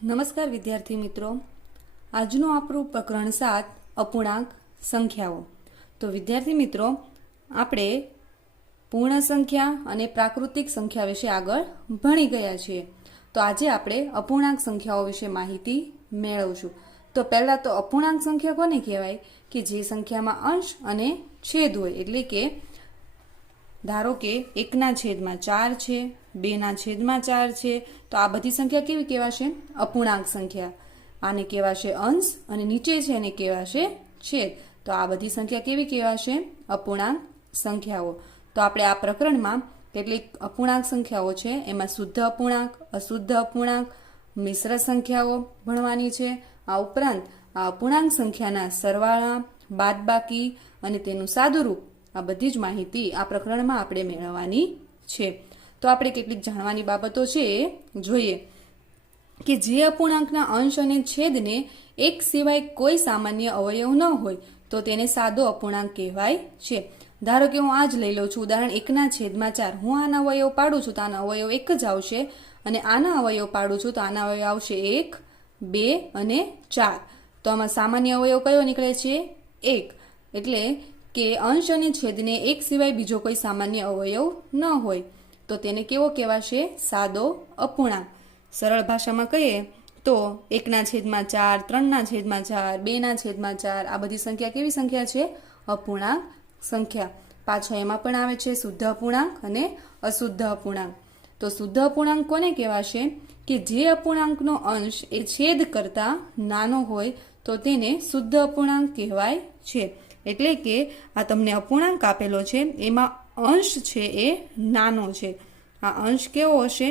નમસ્કાર વિદ્યાર્થી મિત્રો, આજનું આપણું પ્રકરણ 7 અપૂર્ણાંક સંખ્યાઓ. તો વિદ્યાર્થી મિત્રો, આપણે પૂર્ણ સંખ્યા અને પ્રાકૃતિક સંખ્યા વિશે આગળ ભણી ગયા છીએ. તો આજે આપણે અપૂર્ણાંક સંખ્યાઓ વિશે માહિતી મેળવશું. તો પહેલાં તો અપૂર્ણાંક સંખ્યા કોને કહેવાય કે જે સંખ્યામાં અંશ અને છેદ હોય, એટલે કે ધારો કે 1/4 છે, 2/4 છે, તો આ બધી સંખ્યા કેવી કહેવાશે? અપૂર્ણાંક સંખ્યા. આને કહેવાશે અંશ અને નીચે છે એને કહેવાશે છેદ. તો આ બધી સંખ્યા કેવી કહેવાશે? અપૂર્ણાંક સંખ્યાઓ. તો આપણે આ પ્રકરણમાં કેટલીક અપૂર્ણાંક સંખ્યાઓ છે, એમાં શુદ્ધ અપૂર્ણાંક, અશુદ્ધ અપૂર્ણાંક, મિશ્ર સંખ્યાઓ ભણવાની છે. આ ઉપરાંત આ અપૂર્ણાંક સંખ્યાના સરવાળા, બાદબાકી અને તેનું સાદુરૂપ, આ બધી જ માહિતી આ પ્રકરણમાં આપણે મેળવવાની છે. તો આપણે કેટલીક જાણવાની બાબતો છે એ જોઈએ કે જે અપૂર્ણાંકના અંશ અને છેદને એક સિવાય કોઈ સામાન્ય અવયવ ન હોય તો તેને સાદો અપૂર્ણાંક કહેવાય છે. ધારો કે હું આ જ લઈ લઉં છું, ઉદાહરણ 1/4. હું આના અવયવ પાડું છું તો આના અવયવ 1 જ આવશે, અને આના અવયવ પાડું છું તો આના અવયવ આવશે 1, 2 અને 4. તો આમાં સામાન્ય અવયવ કયો નીકળે છે? 1. એટલે કે અંશ અને છેદને એક સિવાય બીજો કોઈ સામાન્ય અવયવ ન હોય તો તેને કેવો કહેવાશે? સાદો અપૂર્ણાંક. સરળ ભાષામાં કહીએ તો 1/4, 3/4, 2/4, આ બધી સંખ્યા કેવી સંખ્યા છે? અપૂર્ણાંક સંખ્યા. પાછો એમાં પણ આવે છે શુદ્ધ અપૂર્ણાંક અને અશુદ્ધ અપૂર્ણાંક. તો શુદ્ધ અપૂર્ણાંક કોને કહેવાશે? કે જે અપૂર્ણાંકનો અંશ એ છેદ કરતાં નાનો હોય તો તેને શુદ્ધ અપૂર્ણાંક કહેવાય છે. એટલે કે આ તમને અપૂર્ણાંક આપેલો છે, એમાં અંશ છે એ નાનો છે. આ અંશ કેવો હશે?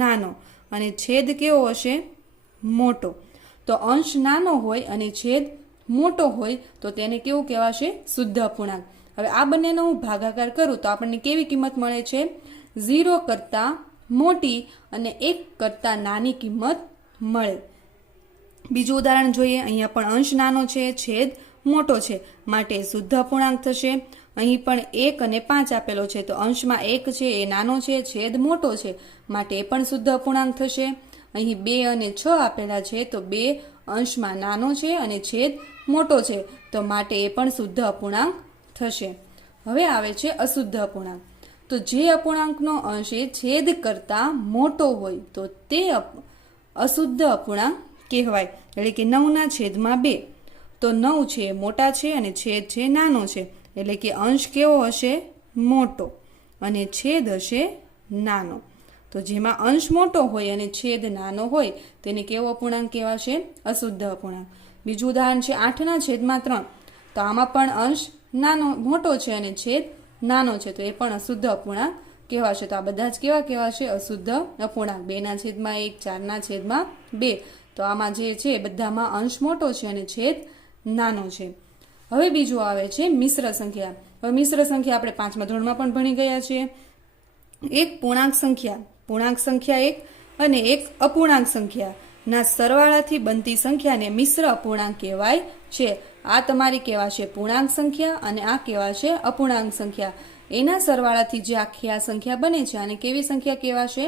નાનો. અને છેદ કેવો હશે? મોટો. તો અંશ નાનો હોય અને છેદ મોટો હોય તો તેને કેવું કહેવાશે? શુદ્ધ અપૂર્ણાંક. હવે આ બંનેનો હું ભાગાકાર કરું તો આપણને કેવી કિંમત મળે છે? 0 કરતાં મોટી અને 1 કરતાં નાની કિંમત મળે. બીજું ઉદાહરણ જોઈએ. અહીંયા પણ અંશ નાનો છે, છેદ મોટો છે, માટે શુદ્ધ અપૂર્ણાંક થશે. અહીં પણ 1 અને 5 આપેલો છે, તો અંશમાં 1 છે એ નાનો છે, છેદ મોટો છે, માટે એ પણ શુદ્ધ અપૂર્ણાંક થશે. અહીં 2 અને 6 આપેલા છે, તો 2 અંશમાં નાનો છે અને છેદ મોટો છે, તો માટે એ પણ શુદ્ધ અપૂર્ણાંક થશે. હવે આવે છે અશુદ્ધ અપૂર્ણાંક. તો જે અપૂર્ણાંકનો અંશ એ છેદ કરતાં મોટો હોય તો તે અશુદ્ધ અપૂર્ણાંક કહેવાય. એટલે કે 9/2. તો 9 છે મોટા છે અને છેદ છે નાનો છે, એટલે કે અંશ કેવો હશે? મોટો અને છેદ હશે નાનો. તો જેમાં અંશ મોટો હોય અને છેદ નાનો હોય તેને કેવો અપૂર્ણાંક કહેવાશે? અશુદ્ધ અપૂર્ણાંક. બીજું ઉદાહરણ છે 8/3. તો આમાં પણ અંશ મોટો છે અને છેદ નાનો છે, તો એ પણ અશુદ્ધ અપૂર્ણાંક કહેવાશે. તો આ બધા જ કેવા કહેવાશે? અશુદ્ધ અપૂર્ણાંક. 2/1, 4/2. તો આમાં જે છે બધામાં અંશ મોટો છે અને છેદ નાનો છે. હવે બીજું આવે છે મિશ્ર સંખ્યા. હવે મિશ્ર સંખ્યા આપણે 5મા ધોરણમાં પણ ભણી ગયા છીએ. એક પૂર્ણાંક સંખ્યા 1 અને એક અપૂર્ણાંક સંખ્યા ના સરવાળાથી બનતી સંખ્યાને મિશ્ર અપૂર્ણાંક કહેવાય છે. આ તમારી કહેવાશે પૂર્ણાંક સંખ્યા અને આ કહેવાશે અપૂર્ણાંક સંખ્યા. એના સરવાળાથી જે આખી આ સંખ્યા બને છે અને કેવી સંખ્યા કહેવાશે?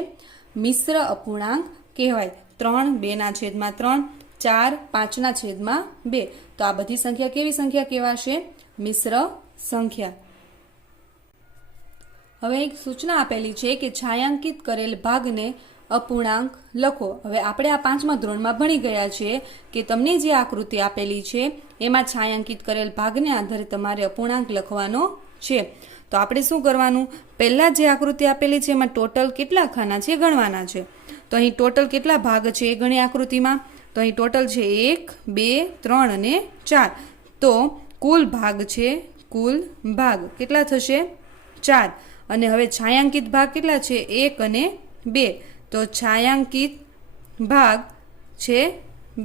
મિશ્ર અપૂર્ણાંક કહેવાય. 3 2/3, 4 5/2. તો આ બધી સંખ્યા કેવી સંખ્યા કહેવાશે? મિશ્ર સંખ્યા. હવે એક સૂચના આપેલી છે કે છાयांकित કરેલ ભાગને અપૂર્ણાંક લખો. હવે આપણે આ 5મા ધોરણમાં ભણી ગયા છીએ કે તમને જે આકૃતિ આપેલી છે એમાં છાयांकित કરેલ ભાગને આધારે તમારે અપૂર્ણાંક લખવાનો છે. તો આપણે શું કરવાનું? પહેલા જે આકૃતિ આપેલી છે એમાં ટોટલ કેટલા ખાના છે ગણવાના છે. તો અહીં ટોટલ કેટલા ભાગ છે એ ગણી આકૃતિમાં. તો અહીં ટોટલ છે 1, 2, 3 અને 4. તો કુલ ભાગ છે, કુલ ભાગ કેટલા થશે? 4. અને હવે છાयांकित ભાગ કેટલા છે? 1 અને 2. તો છાयांकित ભાગ છે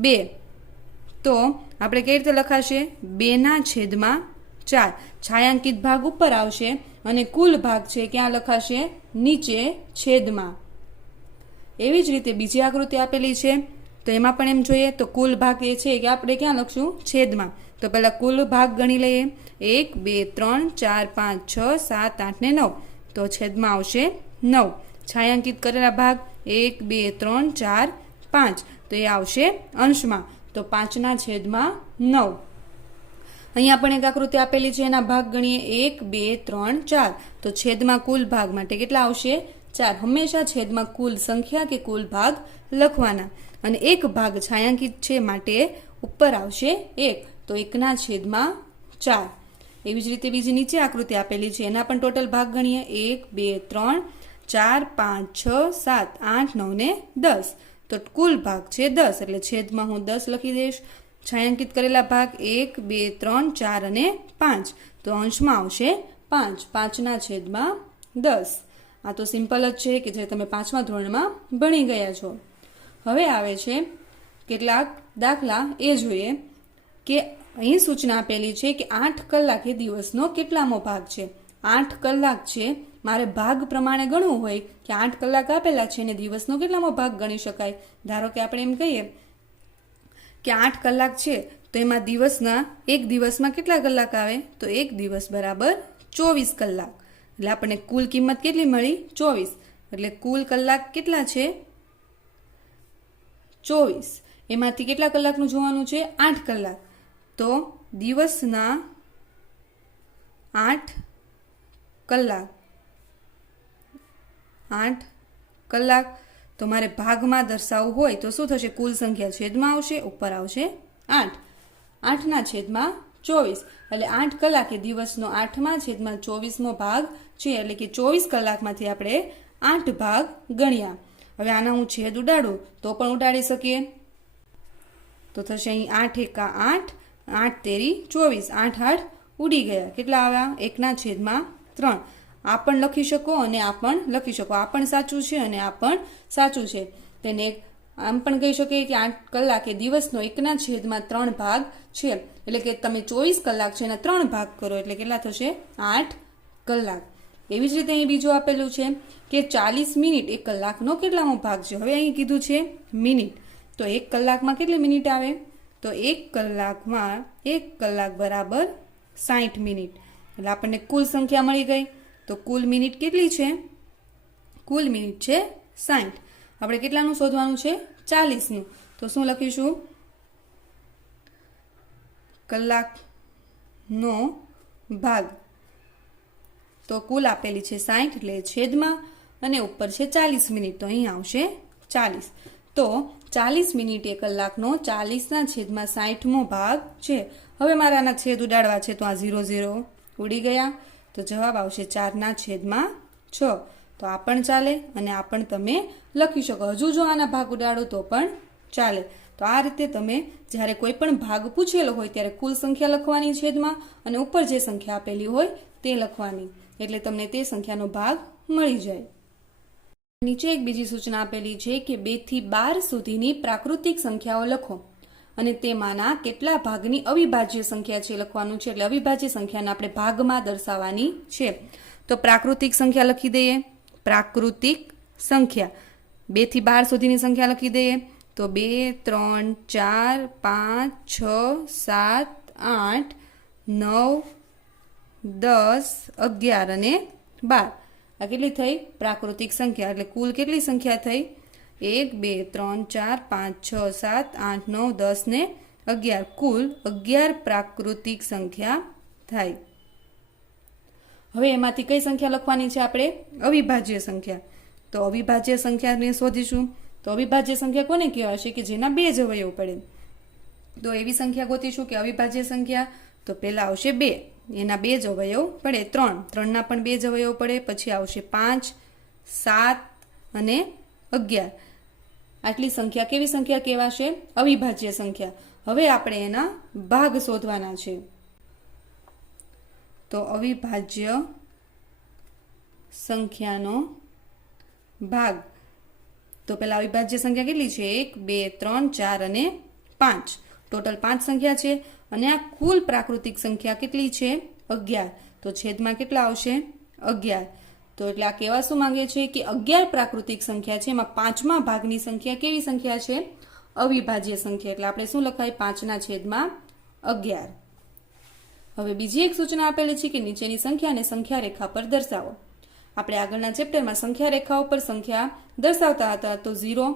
2. તો આપણે કઈ રીતે લખાશે? 2/4. છાयांकित ભાગ ઉપર આવશે અને કુલ ભાગ છે ક્યાં લખાશે? નીચે છેદમાં. એવી જ રીતે બીજી આકૃતિ આપેલી છે તો એમાં પણ એમ જોઈએ તો કુલ ભાગ એ છે કે આપણે ક્યાં લખશું? છેદમાં. તો પહેલાં કુલ ભાગ ગણી લઈએ. 1, 2, 3, 4, 5, 6, 7, 8 ને 9. તો છેદમાં આવશે 9. છાयांकित કરેલા ભાગ 1, 2, 3, 4, 5. તો એ આવશે અંશમાં, તો 5/9. અહીંયા પણ એક આકૃતિ આપેલી છે, એના ભાગ ગણીએ 1, 2, 3, 4. તો છેદમાં કુલ ભાગ માટે કેટલા આવશે? 4. હંમેશા છેદમાં કુલ સંખ્યા કે કુલ ભાગ લખવાના, અને એક ભાગ છાयांકિત છે માટે ઉપર આવશે 1, તો 1/4. એવી જ રીતે બીજી નીચે આકૃતિ આપેલી છે, એના પણ ટોટલ ભાગ ગણીએ 1, 2, 3, 4, 5, 6, 7, 8, 9 ને 10. તો કુલ ભાગ છે 10, એટલે છેદમાં હું 10 લખી દઈશ. છાयांકિત કરેલા ભાગ 1, 2, 3, 4 અને 5. તો અંશમાં આવશે 5. 5/10. આ તો સિમ્પલ જ છે કે જે તમે 5મા ધોરણમાં ભણી ગયા છો. હવે આવે છે કેટલાક દાખલા, એ જોઈએ કે અહીં સૂચના આપેલી છે કે 8 કલાક એ દિવસનો કેટલામો ભાગ છે. 8 કલાક છે, મારે ભાગ પ્રમાણે ગણવું હોય કે 8 કલાક આપેલા છે અને દિવસનો કેટલામો ભાગ ગણી શકાય. ધારો કે આપણે એમ કહીએ કે 8 કલાક છે, તો એમાં એક દિવસમાં કેટલા કલાક આવે? તો એક દિવસ બરાબર 24 કલાક. એટલે આપણને કુલ કિંમત કેટલી મળી? 24. એટલે કુલ કલાક કેટલા છે? 24. એમાંથી કેટલા કલાકનું જોવાનું છે? 8 કલાક. તો દિવસના 8 કલાક, 8 કલાક. તો મારે ભાગમાં દર્શાવવું હોય તો શું થશે? કુલ સંખ્યા છેદમાં આવશે, ઉપર આવશે 8. 8/24. એટલે 8 કલાક એ દિવસનો 8/24મો ભાગ છે. એટલે કે 24 કલાકમાંથી આપણે 8 ભાગ ગણ્યા. હવે આના હું છેદ ઉડાડું તો પણ ઉડાડી શકીએ. તો થશે અહીં 8 એકા 8, 8 તેરી 24, 8 8 ઉડી ગયા. કેટલા આવ્યા? 1/3. આ પણ લખી શકો અને આ પણ લખી શકો. આ પણ સાચું છે અને આ પણ સાચું છે. તેને આમ પણ કહી શકીએ કે 8 કલાક એ દિવસનો 1/3 ભાગ છે. એટલે કે તમે 24 કલાક છે એના 3 ભાગ કરો એટલે કેટલા થશે? 8 કલાક. એવી જ રીતે અહીં બીજું આપેલું છે કે 40 મિનિટ એ કલાકનો કેટલામો ભાગ છે. હવે અહીં કીધું છે મિનિટ, તો 1 કલાકમાં કેટલી મિનિટ આવે? તો 1 કલાકમાં 1 કલાક બરાબર 60 મિનિટ. એટલે આપણને કુલ સંખ્યા મળી ગઈ. તો કુલ મિનિટ કેટલી છે? કુલ મિનિટ છે 60. આપણે કેટલાનું શોધવાનું છે? 40નું. તો શું લખીશું? કલાકનો ભાગ. તો કુલ આપેલી છે 60, એટલે છેદમાં, અને ઉપર છે 40 મિનિટ, તો અહીં આવશે 40. તો 40 મિનિટ એ કલાકનો 40/60મો ભાગ છે. હવે મારાના છેદ ઉડાડવા છે, તો આ 0 0 ઉડી ગયા. તો જવાબ આવશે 4/6. તો આ પણ ચાલે અને આ પણ તમે લખી શકો. હજુ જો આના ભાગ ઉડાડો તો પણ ચાલે. તો આ રીતે તમે જ્યારે કોઈ પણ ભાગ પૂછેલો હોય ત્યારે કુલ સંખ્યા લખવાની છેદમાં, અને ઉપર જે સંખ્યા આપેલી હોય તે લખવાની, એટલે તમને તે સંખ્યાનો ભાગ મળી જાય. નીચે એક બીજી સૂચના આપેલી છે કે 2 થી 12 સુધીની પ્રાકૃતિક સંખ્યાઓ લખો અને તેમાંના કેટલા ભાગની અવિભાજ્ય સંખ્યા છે લખવાનું છે. એટલે અવિભાજ્ય સંખ્યાને આપણે ભાગમાં દર્શાવવાની છે. તો પ્રાકૃતિક સંખ્યા લખી દઈએ. પ્રાકૃતિક સંખ્યા 2 થી 12 સુધીની સંખ્યા લખી દઈએ. તો 2, 3, 4, 5, 6, 7, 8, 9, 10, 11 અને 12. આ કેટલી થઈ? પ્રાકૃતિક સંખ્યા. એટલે કુલ કેટલી સંખ્યા થઈ? 1, 2, 3, 4, 5, 6, 7, 8, 9, 10 ને 11. કુલ 11 પ્રાકૃતિક સંખ્યા થાય. હવે એમાંથી કઈ સંખ્યા લખવાની છે આપણે? અવિભાજ્ય સંખ્યા. તો અવિભાજ્ય સંખ્યાને શોધીશું. તો અવિભાજ્ય સંખ્યા કોને કહેવાશે? કે જેના 2 જ અવયવ પડે. તો એવી સંખ્યા ગોતીશું કે અવિભાજ્ય સંખ્યા. તો પહેલા આવશે 2, એના 2 જ અવયવ પડે. 3ના પણ 2 જ અવયવ પડે. પછી આવશે 5, 7 અને 11. આટલી સંખ્યા કેવી સંખ્યા કહેવાશે? અવિભાજ્ય સંખ્યા. હવે આપણે એના ભાગ શોધવાના છે. તો અવિભાજ્ય સંખ્યાનો ભાગ. તો પહેલા અવિભાજ્ય સંખ્યા કેટલી છે? 1, 2, 3, 4 અને 5. ટોટલ 5 સંખ્યા છે. અને આ કુલ પ્રાકૃતિક સંખ્યા કેટલી છે? 11. તો છેદમાં કેટલા આવશે? 11. તો એટલે આ કહેવા શું માંગે છે કે 11 પ્રાકૃતિક સંખ્યા છે, એમાં 5મા ભાગની સંખ્યા કેવી સંખ્યા છે? અવિભાજ્ય સંખ્યા. એટલે આપણે શું લખાય? 5/11. હવે બીજી એક સૂચના આપેલી છે કે નીચેની સંખ્યાને સંખ્યા રેખા પર દર્શાવો. આપણે આગળના ચેપ્ટરમાં સંખ્યા રેખાઓ પર સંખ્યા દર્શાવતા હતા. તો 0,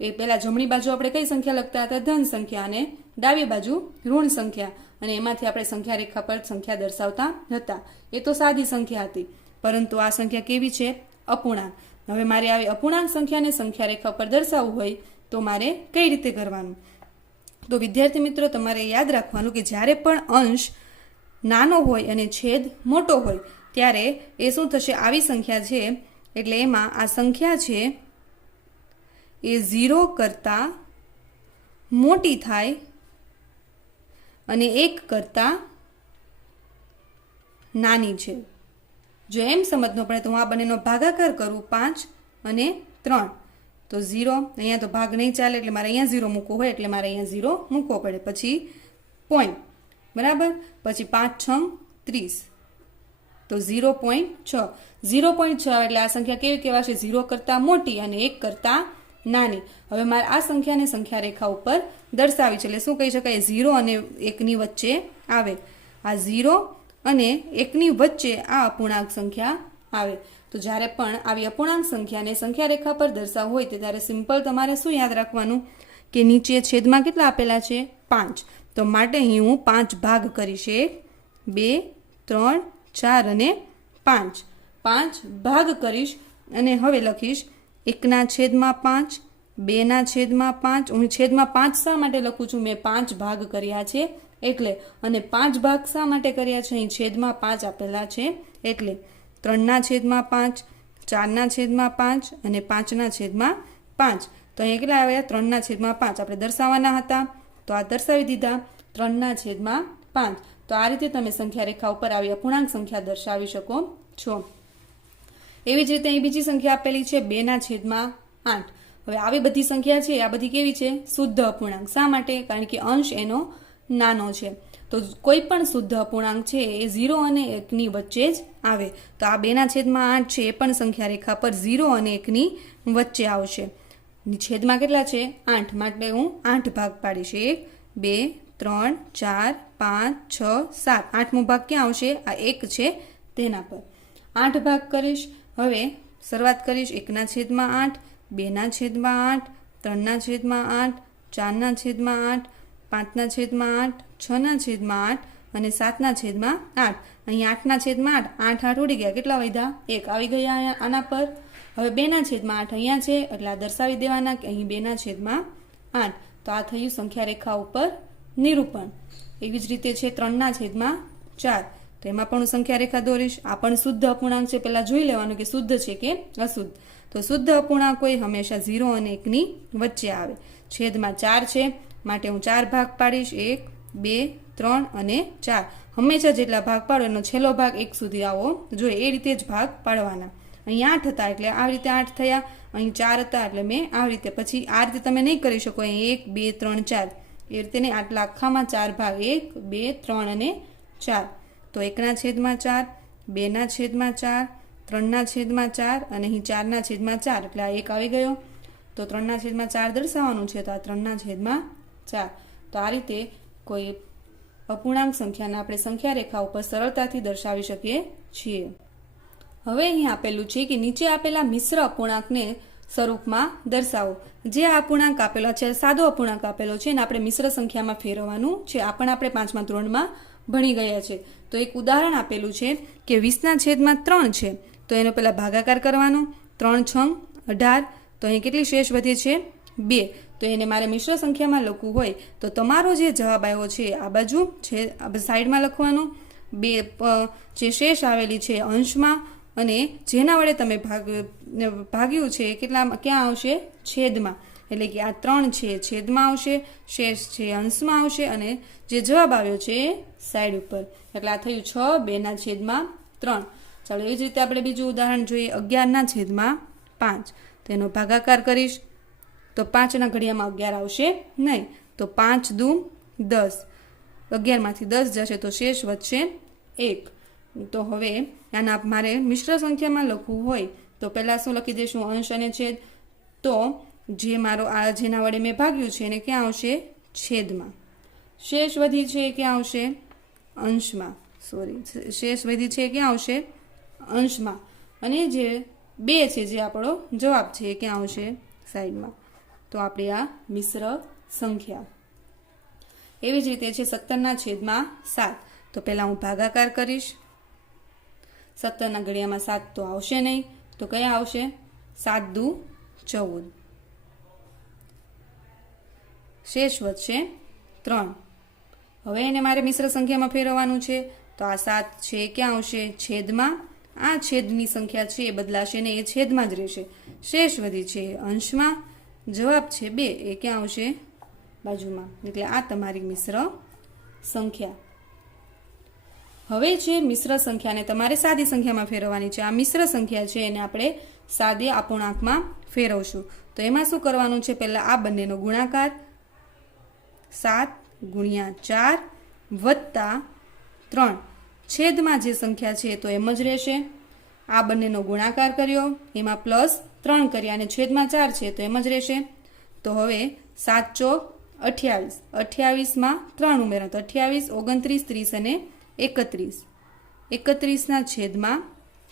એ પહેલા જમણી બાજુ આપણે કઈ સંખ્યા લખતા હતા? ધન સંખ્યા, અને ડાબી બાજુ ઋણ સંખ્યા, અને એમાંથી આપણે સંખ્યા રેખા પર સંખ્યા દર્શાવતા હતા. એ તો સાદી સંખ્યા હતી, પરંતુ આ સંખ્યા કેવી છે? અપૂર્ણાંક. હવે મારે આવી અપૂર્ણાંક સંખ્યાને સંખ્યા રેખા પર દર્શાવવું હોય તો મારે કઈ રીતે કરવાનું? તો વિદ્યાર્થી મિત્રો, તમારે યાદ રાખવાનું કે જ્યારે પણ અંશ નાનો હોય અને છેદ મોટો હોય ત્યારે એ શું થશે? આવી સંખ્યા છે એટલે એમાં આ સંખ્યા છે એ 0 કરતાં મોટી થાય અને 1 કરતાં નાની છે. જો એમ સમજનો પડે તો હું આ બંનેનો ભાગાકાર કરું, 5 અને 3, તો 0, અહીંયા તો ભાગ નહીં ચાલે એટલે મારે અહીંયા 0 મૂકવો હોય એટલે મારે અહીંયા 0 મૂકવો પડે. પછી પોઈન્ટ, બરાબર, પછી 5 6 30, તો 0.6. 0.6 એટલે આ સંખ્યા કેવી કહેવાશે? 0 કરતાં મોટી અને 1 કરતાં નાની. હવે મારે આ સંખ્યાને સંખ્યા રેખા ઉપર દર્શાવી છે એટલે શું કહી શકાય? 0 અને 1ની વચ્ચે આવે. આ 0 અને 1ની વચ્ચે આ અપૂર્ણાંક સંખ્યા આવે. તો જ્યારે પણ આવી અપૂર્ણાંક સંખ્યાને સંખ્યા રેખા પર દર્શાવવું હોય ત્યારે સિમ્પલ તમારે શું યાદ રાખવાનું કે નીચે છેદમાં કેટલા આપેલા છે? 5. તો માટે અહીં હું 5 ભાગ કરીશ. 1 2 3 4 અને 5. 5 ભાગ કરીશ અને હવે લખીશ 1/5, 2/5. હું છેદમાં 5 શા માટે લખું છું? મેં 5 ભાગ કર્યા છે એટલે. અને 5 ભાગ શા માટે કર્યા છે? અહીં છેદમાં 5 આપેલા છે એટલે. 3/5, 4/5 અને 5/5. તો અહીં કેટલા આવ્યા? 3/5 આપણે દર્શાવવાના હતા તો આ દર્શાવી દીધા 3/5. તો આ રીતે તમે સંખ્યા રેખા ઉપર આવી અપૂર્ણાંક સંખ્યા દર્શાવી શકો છો. એવી જ રીતે અહીં બીજી સંખ્યા આપેલી છે 2/8. હવે આવી બધી સંખ્યા છે આ બધી કેવી છે? શુદ્ધ અપૂર્ણાંક. શા માટે? કારણ કે અંશ એનો નાનો છે. તો કોઈ પણ શુદ્ધ અપૂર્ણાંક છે એ 0 અને 1ની વચ્ચે જ આવે. તો આ 2/8 છે એ પણ સંખ્યા રેખા પર 0 અને 1ની વચ્ચે આવશે. છેદમાં કેટલા છે? 8, માટે હું 8 ભાગ પાડીશ. 1 2 3 4 5 6 7. 8મો ભાગ ક્યાં આવશે? આ 1 છે તેના પર 8 ભાગ કરીશ. હવે શરૂઆત કરીશ 1/8, 2/8, 3/8, 4/8, 5/8, 6/8 અને 7/8. અહીં 8/8, 8 8 ઉડી ગયા, કેટલા વધ્યા? 1 આવી ગયા આના પર. હવે 2/8 અહીંયા છે એટલે આ દર્શાવી દેવાના કે અહીં 2/8. તો આ થયું સંખ્યા રેખા ઉપર નિરૂપણ. એવી જ રીતે છે 3/4. તો એમાં પણ હું સંખ્યા રેખા દોરીશ. આ પણ શુદ્ધ અપૂર્ણાંક છે. પહેલા જોઈ લેવાનું કે શુદ્ધ છે કે અશુદ્ધ. તો શુદ્ધ અપૂર્ણાંક કોઈ હંમેશા 0 અને 1ની વચ્ચે આવે. છેદમાં 4 છે માટે હું 4 ભાગ પાડીશ. 1 2 3 અને 4. હંમેશા જેટલા ભાગ પાડો એનો છેલ્લો ભાગ 1 સુધી આવવો જોઈએ. એ રીતે જ ભાગ પાડવાના. અહીં 8 હતા એટલે આવી રીતે 8 થયા. અહીં 4 હતા એટલે મેં આવી રીતે. પછી આ રીતે તમે નહીં કરી શકો. અહીં 1 2 3 4 એ રીતે નહીં. આટલા આખામાં 4 ભાગ 1 2 3 અને 4. તો 1/4, 2/4, 3/4 અને અહીં 4/4 એટલે આ 1 આવી ગયો. તો 3/4 દર્શાવવાનું છે તો આ 3/4. તો આ રીતે કોઈ અપૂર્ણાંક સંખ્યાને આપણે સંખ્યા રેખા ઉપર સરળતાથી દર્શાવી શકીએ છીએ. હવે અહીં આપેલું છે કે નીચે આપેલા મિશ્ર અપૂર્ણાંકને સ્વરૂપમાં દર્શાવો. જે આ અપૂર્ણાંક આપેલો છે સાદો અપૂર્ણાંક આપેલો છે અને આપણે મિશ્ર સંખ્યામાં ફેરવવાનું છે. આ પણ આપણે 5મા ધોરણમાં ભણી ગયા છે. તો એક ઉદાહરણ આપેલું છે કે 20/3 છે તો એનો પહેલા ભાગાકાર કરવાનો. 3 6 18. તો અહીં કેટલી શેષ વધે છે? 2. તો એને મારે મિશ્ર સંખ્યામાં લખવું હોય તો તમારો જે જવાબ આવ્યો છે આ બાજુ છે સાઈડમાં લખવાનો. 2 જે શેષ આવેલી છે અંશમાં અને જેના વડે તમે ભાગ્યું છે ક્યાં આવશે? છેદમાં. એટલે કે આ 3 છે છેદમાં આવશે, શેષ છે અંશમાં આવશે અને જે જવાબ આવ્યો છે સાઈડ ઉપર. એટલે આ થયું 6 2/3. ચાલો એવી જ રીતે આપણે બીજું ઉદાહરણ જોઈએ. 11/5. તો એનો ભાગાકાર કરીશ તો 5ના ઘડિયામાં 11 આવશે નહીં. તો 5 દુ 10. 11માંથી 10 જશે તો શેષ વધશે 1. તો હવે આના મારે મિશ્ર સંખ્યામાં લખવું હોય તો પહેલાં શું લખી દઈશું? અંશ અને છેદ. તો જે મારો આ જેના વડે મેં ભાગ્યું છે એને ક્યાં આવશે? છેદમાં. શેષ વધી છે ક્યાં આવશે? અંશમાં. શેષ વધી છે ક્યાં આવશે? અંશમાં. અને જે 2 છે જે આપણો જવાબ છે એ ક્યાં આવશે? સાઈડમાં. તો આપણી આ મિશ્ર સંખ્યા. એવી જ રીતે છે 17/7. તો પહેલાં હું ભાગાકાર કરીશ. 17ના ઘડિયામાં 7 તો આવશે નહીં, તો કયા આવશે? 7 દુ 14. શેષ વધશે 3. હવે એને મારે મિશ્ર સંખ્યામાં ફેરવવાનું છે, તો આ 7 છે ક્યાં આવશે? છેદમાં. આ છેદની સંખ્યા છે એ બદલાશે ને એ છેદમાં જ રહેશે. શેષ વધી છે એ અંશમાં. જવાબ છે 2 એ ક્યાં આવશે? બાજુમાં. એટલે આ તમારી મિશ્ર સંખ્યા. હવે છે મિશ્ર સંખ્યાને તમારે સાદી સંખ્યામાં ફેરવવાની છે. આ મિશ્ર સંખ્યા છે એને આપણે સાદી અપૂર્ણાંકમાં ફેરવશું. તો એમાં શું કરવાનું છે? પહેલાં આ બંનેનો ગુણાકાર 7 × 4 વત્તા 3. છેદમાં જે સંખ્યા છે તો એમ જ રહેશે. આ બંનેનો ગુણાકાર કર્યો, એમાં +3 કર્યા અને છેદમાં 4 છે તો એમ જ રહેશે. તો હવે 7 ચોક 28. 28માં 3 ઉમેરો તો 28, 29, 30 અને 31. 31ના છેદમાં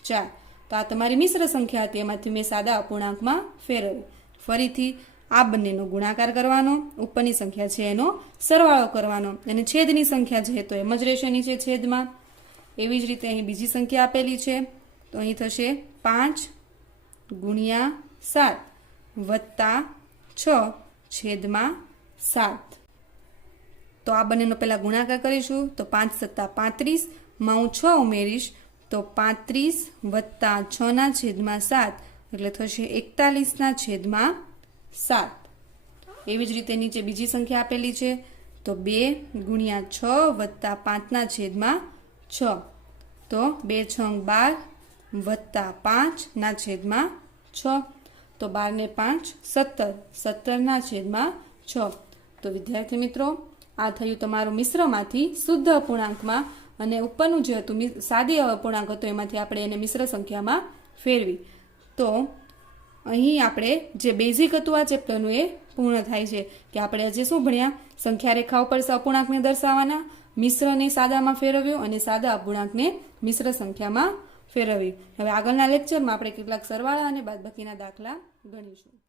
4. તો આ તમારી મિશ્ર સંખ્યા હતી, એમાંથી મેં સાદા અપૂર્ણાંકમાં ફેરવી. ફરીથી આ બંનેનો ગુણાકાર કરવાનો, ઉપરની સંખ્યા છે એનો સરવાળો કરવાનો અને છેદની સંખ્યા છે તો એમ જ રહેશે નીચે છેદમાં. એવી જ રીતે અહીં બીજી સંખ્યા આપેલી છે, તો અહીં થશે 5 × 7 વત્તા 6 છેદમાં 7. તો આ બંનેનો પહેલાં ગુણાકાર કરીશું. તો 5 + 35 માં હું 6 ઉમેરીશ તો 35 વત્તા 6ના છેદમાં 7 એટલે થશે 41ના છેદમાં 7. એવી જ રીતે નીચે બીજી સંખ્યા આપેલી છે, તો 2 × 6 વત્તા 5ના છેદમાં 6. તો 2 × 6 = 12 વત્તા 5ના છેદમાં 6. તો 12 ને 5 17, 17ના છેદમાં 6. તો વિદ્યાર્થી મિત્રો, આ થયું તમારું મિશ્રમાંથી શુદ્ધ અપૂર્ણાંકમાં, અને ઉપરનું જે હતું સાદી અપૂર્ણાંક હતો એમાંથી આપણે એને મિશ્ર સંખ્યામાં ફેરવી. તો અહીં આપણે જે બેઝિક હતું આ ચેપ્ટરનું એ પૂર્ણ થાય છે કે આપણે આજે શું ભણ્યા? સંખ્યા રેખા ઉપર અપૂર્ણાંકને દર્શાવવાના, મિશ્રને સાદામાં ફેરવ્યું અને સાદા અપૂર્ણાંકને મિશ્ર સંખ્યામાં ફેરવ્યું. હવે આગળના લેક્ચરમાં આપણે કેટલાક સરવાળા અને બાદબાકીના દાખલા ગણીશું.